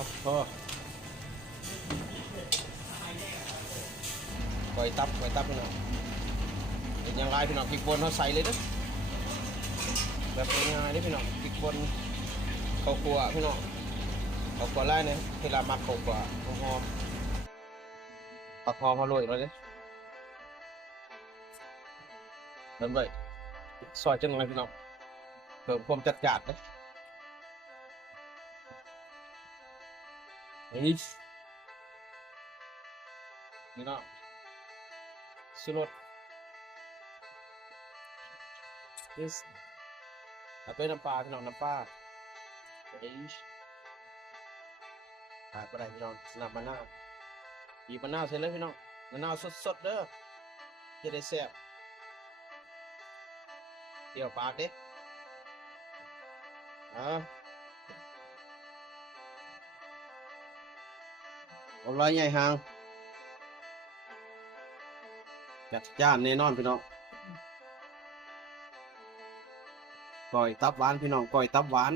ครับพ่อไว้ตับพี่น้องเห็นยังไงพี่น้องพริกป่นเขาใส่เลยนะแบบง่ายๆนี่พี่น้องพริกป่นข้าวคั่วพี่น้องข้าวคั่วไล่เนี่ยเวลามักข้าวคั่วหอมปักหอมมาโรยเลยเนี่ยนั่นไปซอยจังเลยพี่น้องเพิ่มความจัดจ้านเลยนี่พี่น้องสุรสนี่แล้วเป็นน้ำปลาพี่น้องน้ำปลาขาดไปได้พี่น้องน้ำมะนาวบีบมะนาวเสร็จแล้วพี่น้องมะนาวสดๆเด้อจะได้แซ่บเดี๋ยวปากเด้เอาไรใหญ่ห่างจัดจ้านแน่นอนพี่น้องก้อยตับหวานพี่น้องก้อยตับหวาน